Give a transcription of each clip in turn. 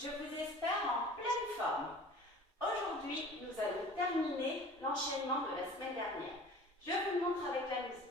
je vous espère en pleine forme. Aujourd'hui, nous allons terminer l'enchaînement de la semaine dernière. Je vous le montre avec la musique.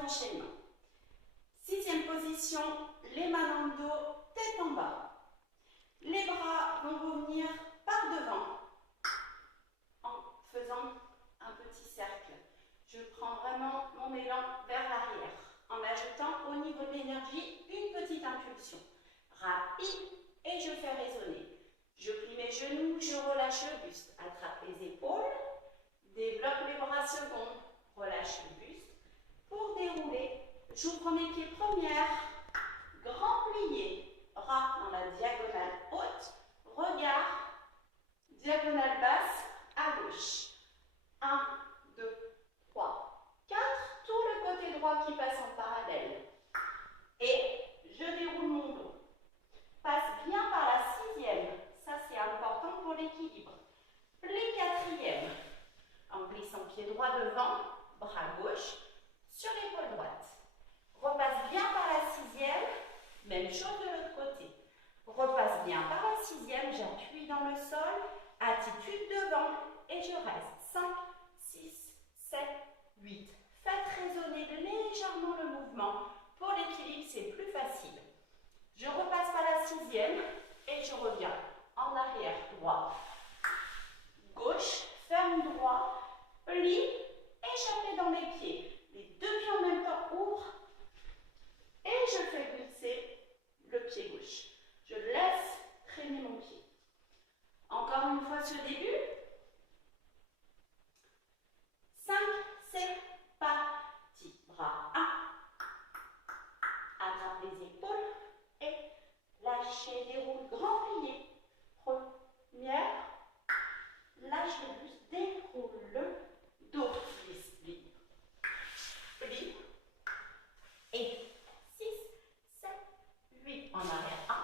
Enchaînement. Sixième position, les mains dans le dos, tête en bas. Les bras vont revenir par devant en faisant un petit cercle. Je prends vraiment mon élan vers l'arrière en ajoutant au niveau de l'énergie une petite impulsion. Rapide et je fais résonner. Je plie mes genoux, je relâche le buste. Attrape les épaules, développe les bras secondes, relâche le buste. Pour dérouler, j'ouvre mes pieds première, grand plié, bras dans la diagonale haute, regard, diagonale basse à gauche. 1, 2, 3, 4, tout le côté droit qui passe en parallèle. Et je déroule mon dos. Passe bien par la sixième, ça c'est important pour l'équilibre. Plie quatrième, en glissant pied droit devant, bras gauche, sur l'épaule droite. Repasse bien par la sixième, même chose de l'autre côté. Repasse bien par la sixième, j'appuie dans le sol, attitude devant et je reste. 5, 6, 7, 8. Faites résonner légèrement le mouvement. Pour l'équilibre, c'est plus facile. Je repasse par la sixième et je reviens en arrière droit. Gauche, ferme droit, plie, échappez dans les pieds. Les deux pieds en même temps ouvrent et je fais glisser le pied gauche. Je laisse traîner mon pied. Encore une fois ce début. 5, c'est parti. Bras 1. Attrape les épaules et lâchez, déroule, grand plié. Première. Lâche le buste, déroule le dos. Plie. Plie. Et 6, 7, 8. En arrière. 1,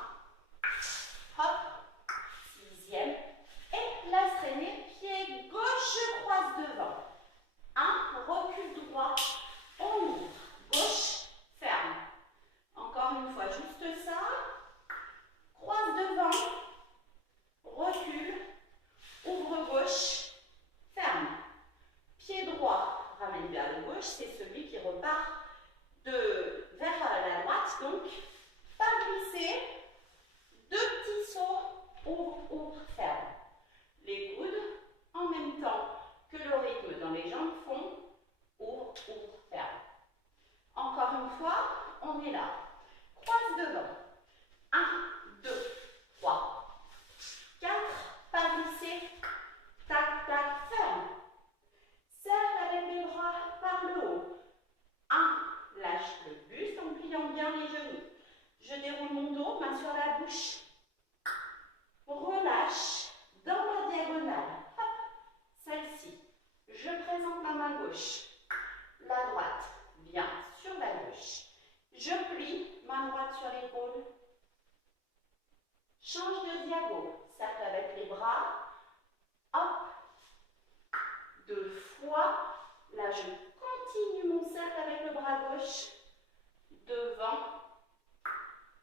Donc, pas glisser, 2 petits sauts, ouvre, ouvre, ferme. Les coudes, en même temps que le rythme dans les jambes font, ouvre, ouvre, ferme. Encore une fois, on est là. Croise devant. 1, 2, 3, 4, pas glisser, tac, tac, ferme. Serre avec les bras par le haut. 1, lâche le buste en pliant bien les genoux. Je déroule mon dos, main sur la bouche. Relâche dans la diagonale. Hop, celle-ci. Je présente ma main gauche. La droite, bien sur la gauche. Je plie, main droite sur l'épaule. Change de diago. Cercle avec les bras. Hop. 2 fois. Là, je continue mon cercle avec le bras gauche. Devant.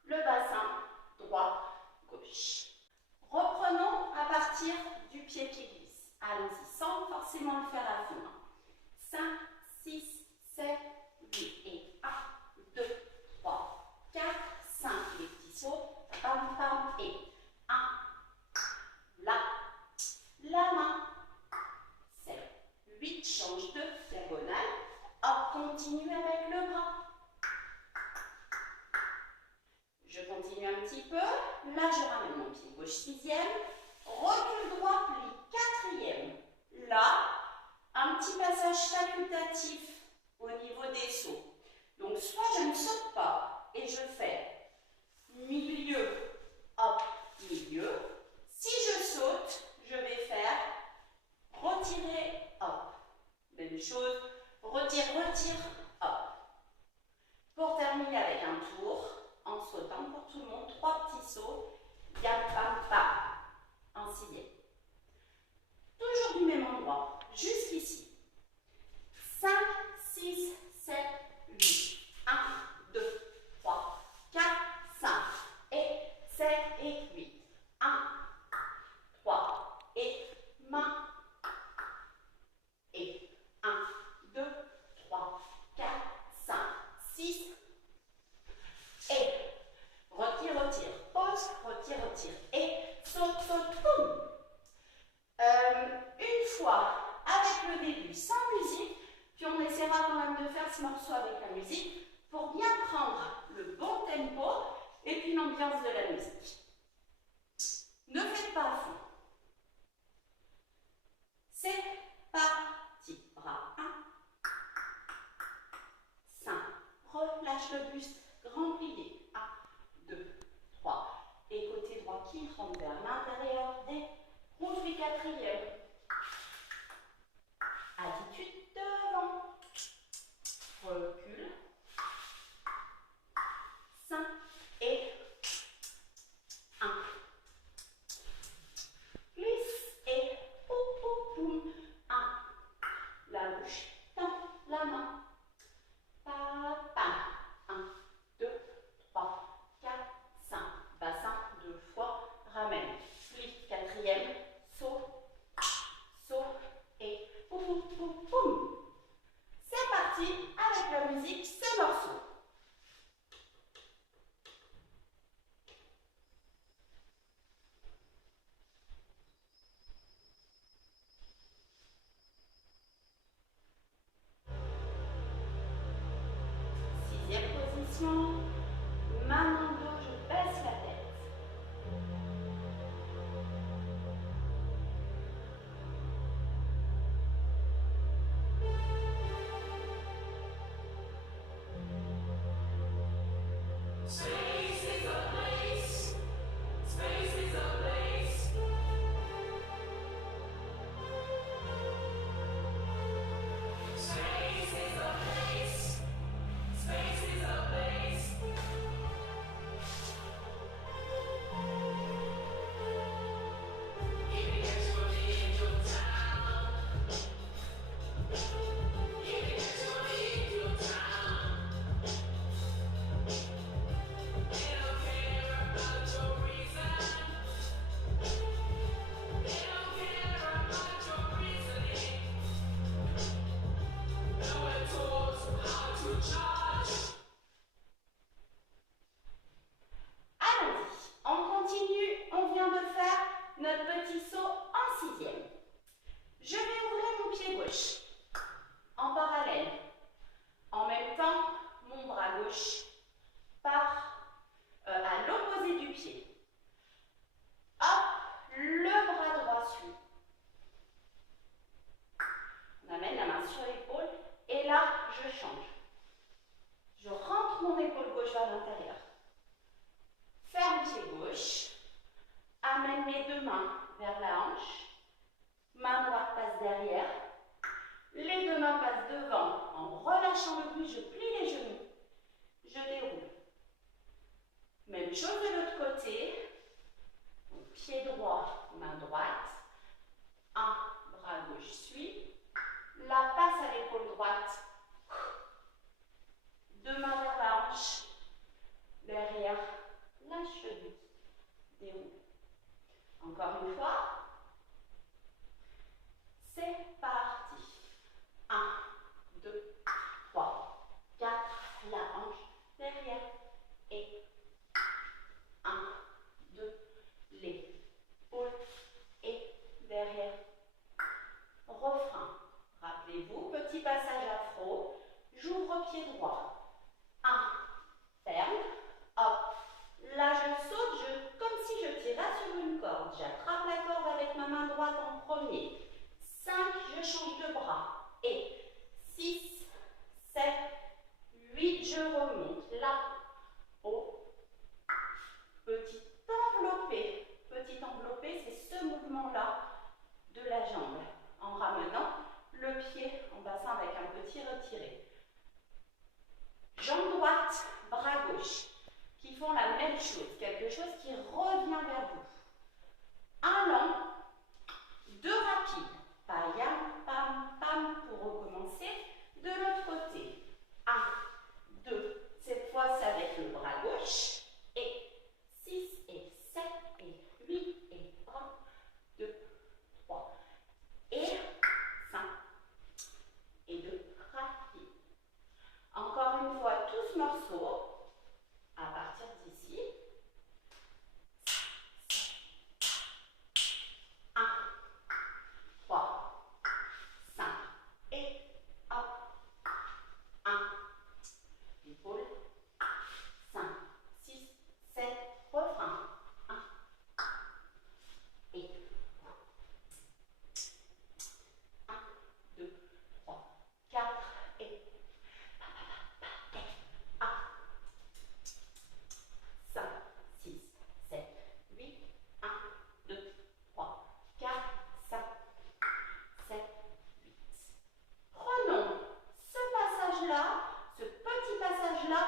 Le bassin. Droit, gauche. Reprenons à partir du pied qui glisse. Allons-y, sans forcément le faire à fond. 5, 6, 7, 8 et 1, 2, 3, 4, 5. Les petits sauts. Pam, pam et 1. Là. La main. 7, 8. Change de diagonale. Hop, continue avec le bras. Je continue un petit peu. Là, je ramène mon pied gauche 6e. Recule droit, plie 4e. Là, un petit passage facultatif au niveau des sauts. Donc, soit je ne saute pas et je fais milieu, hop, milieu. Si je saute, je vais faire retirer, hop. Même chose, retire, retire, hop. Pour terminer avec un tour, en sautant pour tout le monde, 3 petits sauts, yam, pam, pam, en 6e. Toujours du même endroit, jusqu'ici. 5, 6, 7, 8. 1, 2, 3, 4, 5. Et 7 et 8. 1, 3. Et main. Et 1, 2, 3, 4, 5, 6. Et retire, retire. Pause, retire, retire. Et saute, saute, boum. Une fois avec le début sans musique, puis on essaiera quand même de faire ce morceau avec la musique pour bien prendre le bon tempo et puis l'ambiance de la musique. Ne faites pas à fond. C'est parti. Bras 1, 5. Relâche le buste, grand plié. 1, 2, 3. Et côté droit qui rentre vers l'intérieur des rouvre les 4e. Attitude devant. Recule. 5 et 1. Glisse et poum, poum, poum. 1. La bouche dans la main. Papa. 1, 2, 3, 4, 5. Bassin 2 fois. Ramène. Plie 4e. Saut. Saut. Et poum, poum, poum. C'est parti avec la musique, ce morceau. Position, main dans le dos, je baisse la tête. bras gauche à l'opposé du pied. Hop, le bras droit suit. On amène la main sur l'épaule et là, je change. Je rentre mon épaule gauche vers l'intérieur. Ferme pied gauche. Amène mes deux mains vers la hanche. Main droite passe derrière. Les deux mains passent devant. En relâchant le buste, je plie les genoux. Je déroule. Même chose de l'autre côté. Donc, pied droit, main droite. Un bras gauche suit. La passe à l'épaule droite. Deux mains vers la hanche. Derrière, lâche le buste. Déroule. Encore une fois. C'est parti. 1, 2, 3, 4. La hanche derrière. Et 1, 2. L'épaule et derrière. Refrain. Rappelez-vous, petit passage afro. J'ouvre pied droit. 1. Ferme. Hop. Là, je saute comme si je tirais sur une corde. J'attrape la corde avec ma main droite en premier. 5, je change de bras. Et 6, 7, 8, je remonte. Là, haut. Petit enveloppé. Petit enveloppé, c'est ce mouvement-là de la jambe. En ramenant le pied en bassin avec un petit retiré. Jambe droite, bras gauche, qui font la même chose. Quelque chose qui revient vers vous. Un lent, deux rapides. Payam, pam, pam, pour recommencer. De l'autre côté. 1, 2. Cette fois, c'est avec le bras gauche. Et 6, et 7, et 8, et 1, 2, 3. Et 5. Et 2. Rapide. Encore une fois, tout ce morceau. À partir d'ici. 1, 3, 5, et hop, 1, épaule, 5, 6, 7, refrain, 1, et 1, 2, 3, 4, et 1, 5, 6, 7, 8, 1, 2, 3, 4, 5, 7, 8. Prenons ce passage-là, ce petit passage-là,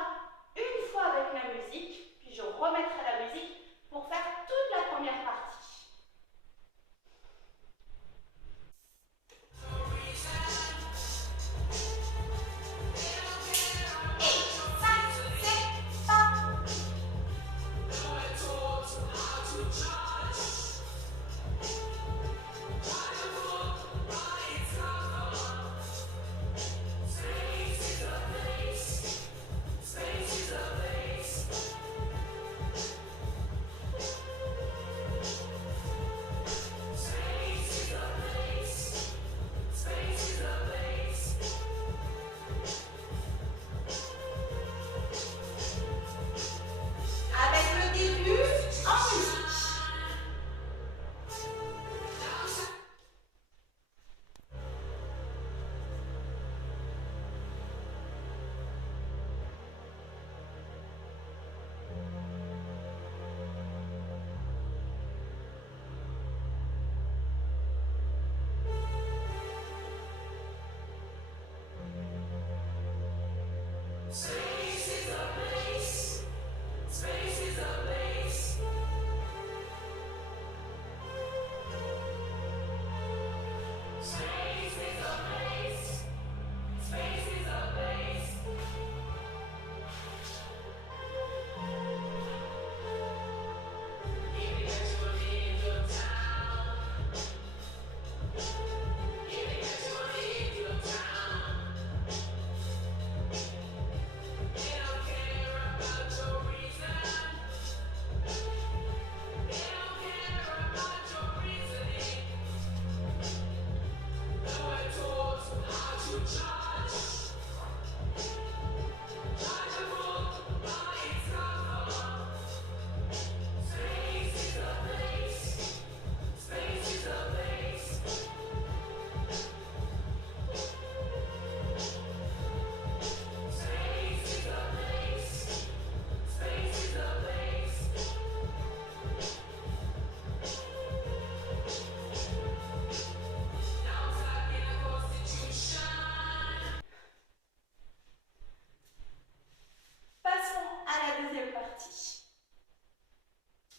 une fois avec la musique, puis je remettrai la musique pour faire toute la première partie. Space.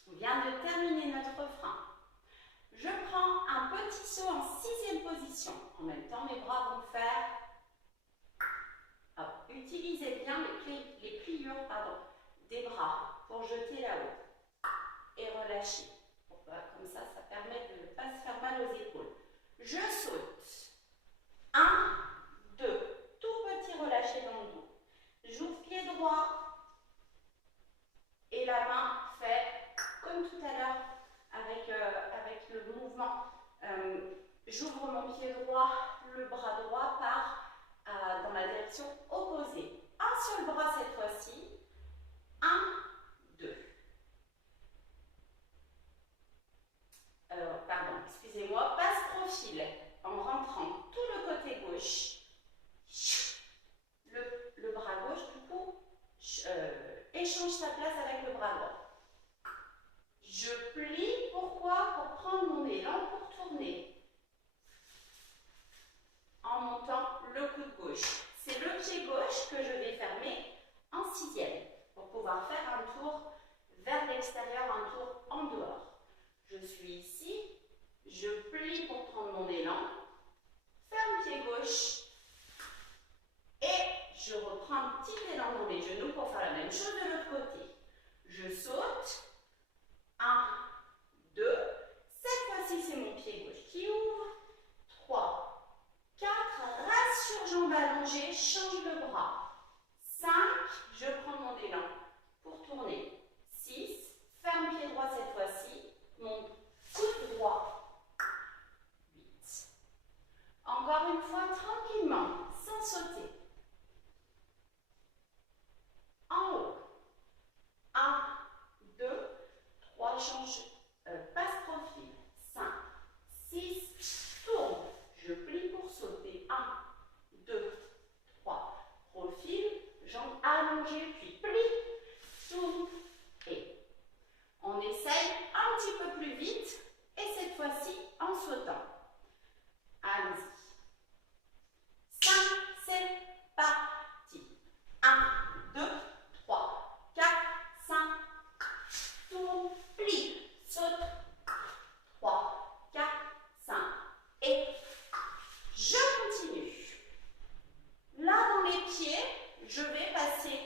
On vient de terminer notre refrain. Je prends un petit saut en 6e position. En même temps, mes bras vont faire... Hop. Utilisez bien les pliures des bras pour jeter là-haut. Et relâchez. Comme ça, ça permet de ne pas se faire mal aux épaules. Je saute. 1, 2. Tout petit relâché dans le dos. J'ouvre pied droit. Et la main fait comme tout à l'heure avec le mouvement. J'ouvre mon pied droit, le bras droit part dans la direction opposée. Un seul bras cette fois-ci. 1, 2. Pardon, excusez-moi. Passe profil en rentrant tout le côté gauche. Le bras gauche, du coup, échange sa place avec le bras droit. Je plie, pourquoi? Pour prendre mon élan pour tourner. En montant le coude gauche. C'est le pied gauche que je vais fermer en 6e pour pouvoir faire un tour vers l'extérieur, un tour en dehors. Je suis ici, je plie pour prendre mon élan, ferme pied gauche et je reprends un petit élan dans mes genoux pour faire la même chose de l'autre côté. Je saute. 1, 2. Cette fois-ci, c'est mon pied gauche qui ouvre. 3, 4. Reste sur jambe allongée, change le bras. 5. Je prends mon élan pour tourner. 6. Ferme pied droit cette fois-ci. Mon coude droit. 8. Encore une fois, tranquillement, sans sauter. En haut. 1, 2, 3, change, passe profil. 5, 6, tourne. Je plie pour sauter. 1, 2, 3, profil, jambes allongées, puis plie, tourne et on essaye un petit peu plus vite et cette fois-ci en sautant. Allons-y. 5, c'est parti. 1, 2, 3, 4, 5, tourne, plie, saute. 3, 4, 5 et je continue. Là, dans les pieds, je vais avancer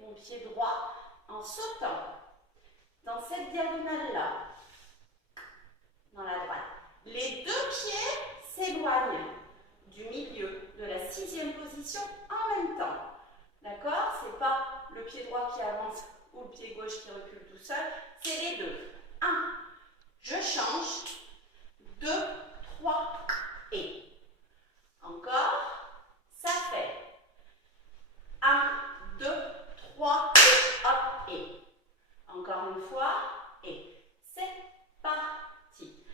mon pied droit en sautant dans cette diagonale-là, dans la droite. Les deux pieds s'éloignent du milieu de la 6e position en même temps. D'accord? Ce n'est pas le pied droit qui avance ou le pied gauche qui recule tout seul, c'est les deux. 1, je change. 2, 3 et encore, ça fait 1, 2, 3 et hop et encore une fois et c'est parti.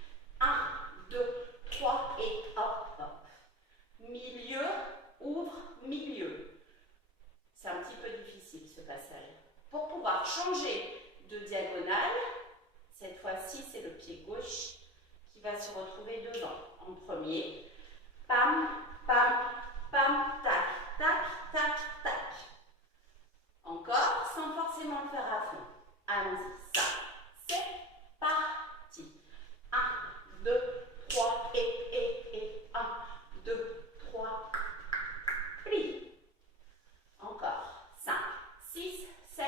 1, 2, 3 et hop hop. Milieu, ouvre, milieu. C'est un petit peu difficile ce passage. Pour pouvoir changer de diagonale, cette fois-ci c'est le pied gauche qui va se retrouver devant en premier. Pam, pam, pam, tac, tac, tac, tac. Encore, sans forcément le faire à fond. Allons-y, ça, c'est parti. 1, 2, 3, et 1, 2, 3, plie. Encore, 5, 6, 7,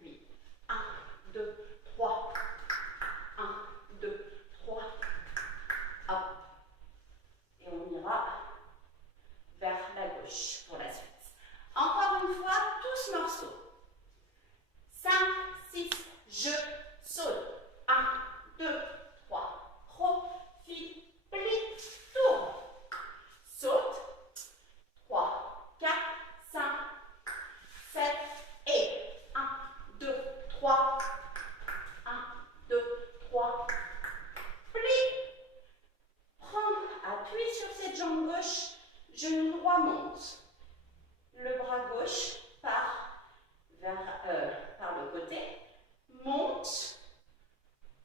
8. 1, 2, 3, 1, 2, 3, hop. Et on ira vers la gauche pour la suite. Encore une fois, tout ce morceau. 5, 6, je saute. 1, 2, 3, profil, plie, tourne. Saute. 3, 4, 5, 7 et 1, 2, 3. 1, 2, 3. Plie. Prends, appuie sur cette jambe gauche, genou droit monte. Le bras gauche part par le côté, monte,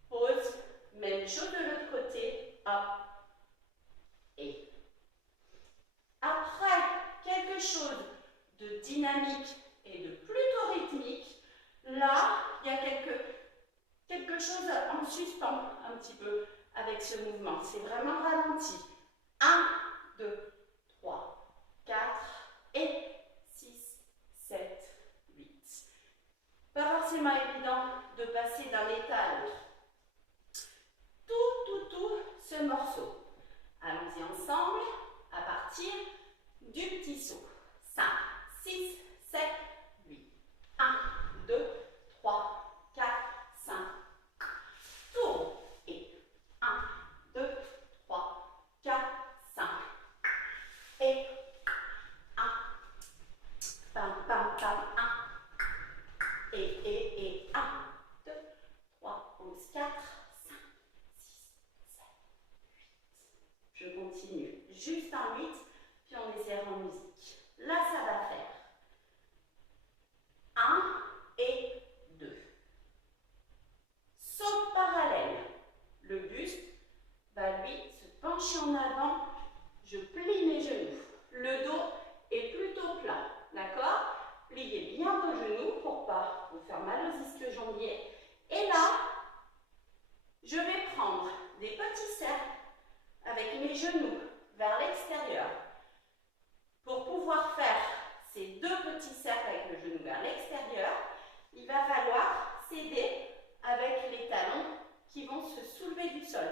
pose, même chose de l'autre côté, hop, et. Après quelque chose de dynamique et de plus Là, il y a quelque chose en suspens un petit peu avec ce mouvement. C'est vraiment ralenti. 1, 2, 3, 4 et 6, 7, 8. Pas forcément évident de passer d'un état à l'autre. Tout ce morceau. Allons-y ensemble à partir du petit saut. 5, 6, 7, 8. 1, 2, 3, 4, 5. Tourne. Et 1, 2, 3, 4, 5. Et 1. Pam, pam, pam, 1. Et 1, 2, 3, 11, 4, 5, 6, 7, 8. Je continue. Juste un 8, puis on essaiera en musique. Là, ça va faire 1 et 2. Saut parallèle. Le buste va lui se pencher en avant. Je plie mes genoux. Le dos est plutôt plat. D'accord? Pliez bien vos genoux pour ne pas vous faire mal aux ischio-jambiers. Et là, je vais prendre des petits cercles avec mes genoux vers l'extérieur. Pour pouvoir faire ces deux petits cercles avec le genou vers l'extérieur, il va falloir s'aider avec les talons qui vont se soulever du sol.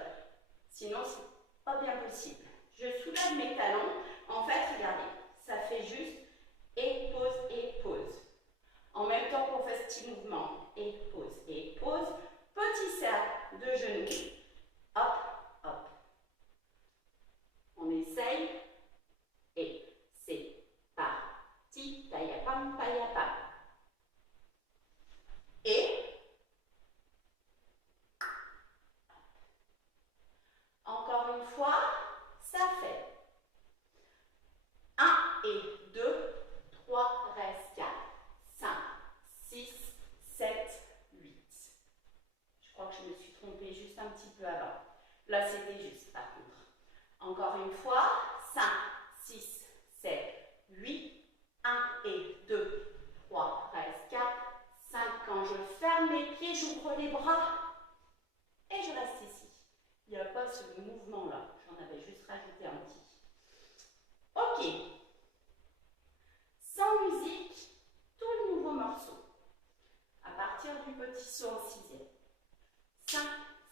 Sinon, ce n'est pas bien possible. Je soulève mes talons. En fait, regardez, ça fait juste et pause. En même temps qu'on fait ce petit mouvement. Et pause. Petit cercle de genoux. Hop, hop. On essaye. Et c'est parti. Tayapam, tayapam. Et encore une fois, ça fait 1 et 2, 3, reste 4, 5, 6, 7, 8. Je crois que je me suis trompée juste un petit peu avant. Là, c'était juste par contre. Encore une fois, 5, 6, 7, 8, 1 et 2, 3, reste 4, 5. Quand je ferme mes pieds, j'ouvre les bras et je reste ici. Il n'y a pas ce mouvement-là. J'en avais juste rajouté un petit. Ok. Sans musique, tout nouveau morceau. À partir du petit saut en sixième. 5,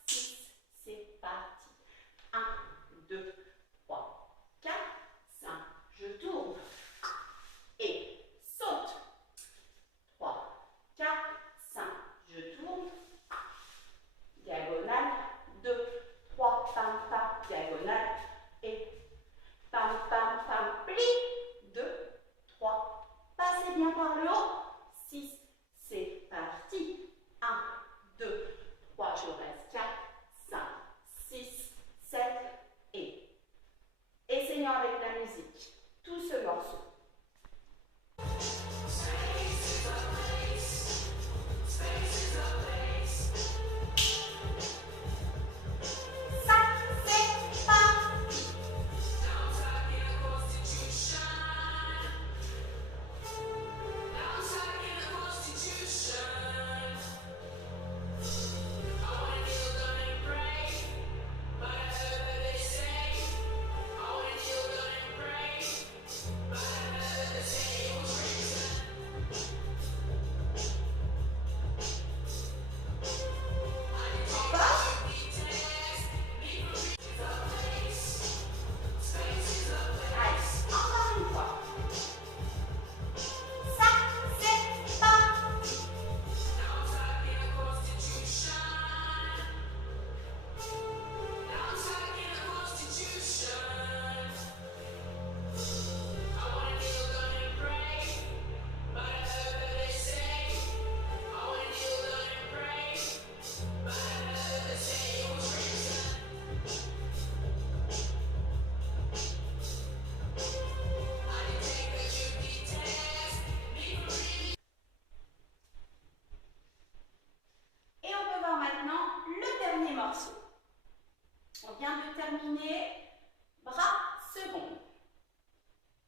6, c'est parti. 1, 2, 3, 4, 5. Je tourne. Et saute. 3, 4, 5. Je tourne. Diagonale. 2, 3, pam, pam, diagonale. Et pam, pam, pam, pli. 2, 3. Passez bien par le haut. 6, c'est parti. 1, 2, 3, je reste. 4, 5, 6, 7 et essayons avec la musique. Tout ce morceau. On vient de terminer. Bras second.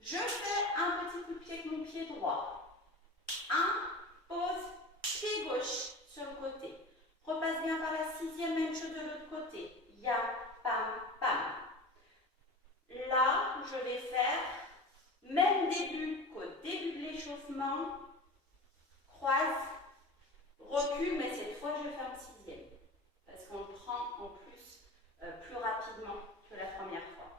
Je fais un petit coup de pied avec mon pied droit. 1, pause, pied gauche sur le côté. Repasse bien par la 6e, même chose de l'autre côté. Ya, pam, pam. Là, je vais faire même début qu'au début de l'échauffement. Croise, recule, mais cette fois, je vais faire en 6e. Parce qu'on prend en plus plus rapidement que la première fois.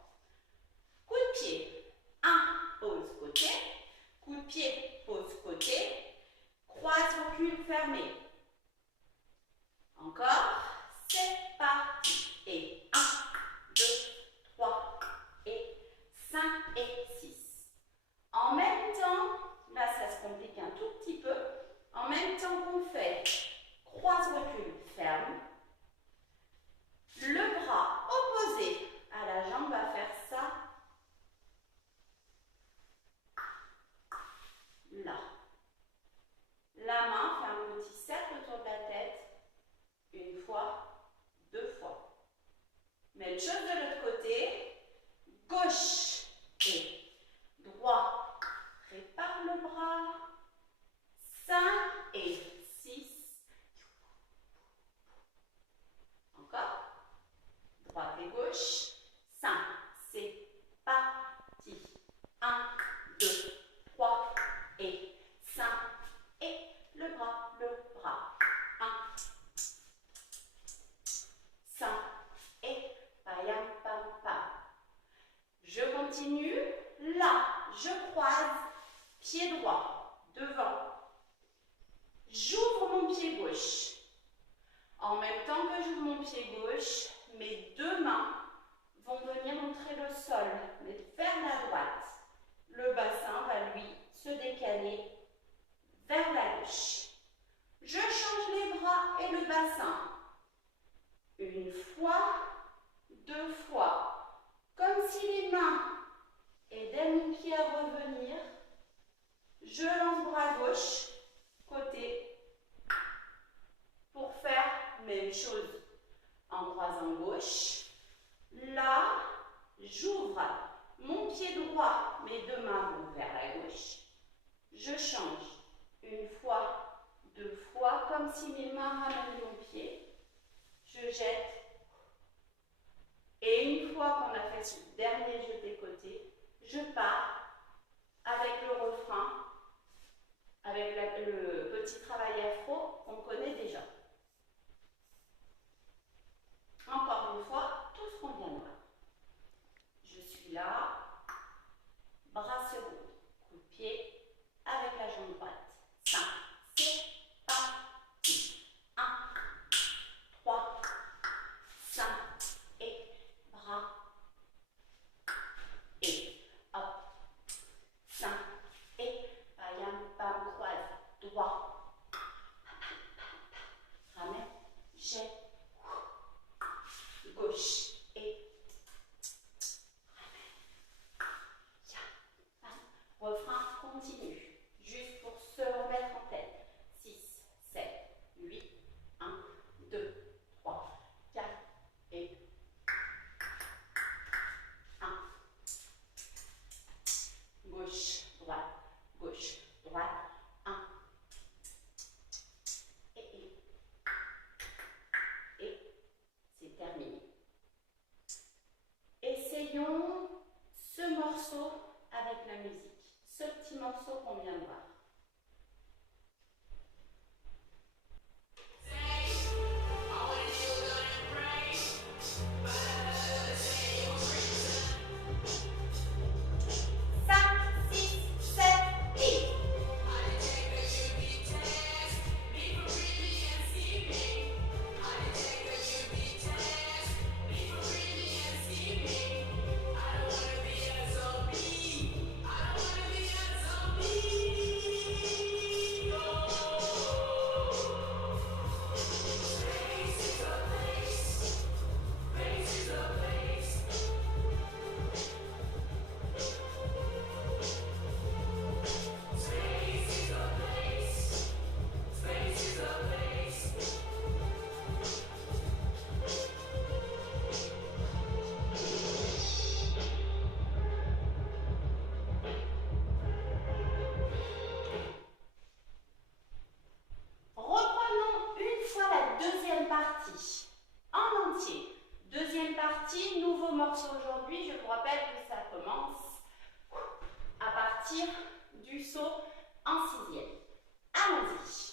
Coup de pied. 1, pose côté. Coup de pied, pose côté. Croise, recule, fermé. Encore. C'est parti. Et 1, 2, 3, et 5 et 6. En même temps, là ça se complique un tout petit peu. En même temps qu'on fait croise, recule, ferme. Le bras opposé à la jambe va faire ça. Là. La main fait un petit cercle autour de la tête. Une fois, 2 fois. Même chose de l'autre côté. Gauche et droit. Prépare le bras. 5 et 6. Encore. Droite et gauche. 5. C'est parti. 1, 2, 3 et 5. Et le bras. 1. 5. Et payam pam pam. Je continue. Là, je croise. Pied droit. Devant. J'ouvre mon pied gauche. En même temps que j'ouvre mon pied gauche, mes 2 mains vont venir montrer le sol, mais vers la droite. Le bassin va, lui, se décaler vers la gauche. Je change les bras et le bassin. 1 fois, 2 fois. Comme si les mains aidaient mon pied à revenir. Je lance bras gauche, côté, pour faire même chose en croisant gauche. Là, j'ouvre mon pied droit, mes 2 mains vont vers la gauche. Je change 1 fois, 2 fois, comme si mes mains ramènent mon pied. Je jette. Et une fois qu'on a fait ce dernier jeté côté, je pars avec le refrain, avec le petit travail afro qu'on connaît déjà. Encore une fois, tout ce qu'on vient de voir. Je suis là, bras second, coup de pied avec la jambe droite. 5, c'est parti. 1, 3, 5 et bras. Et hop. 5 et payam pam croise. Droit. Ramène, jette. Gauche et refrain continue, juste pour se remettre en tête. 6, 7, 8, 1, 2, 3, 4 et 1. Gauche, droite, 1. Et c'est terminé. Essayons ce morceau avec la musique, ce petit morceau qu'on vient de voir. partir du saut en 6e. Allons-y.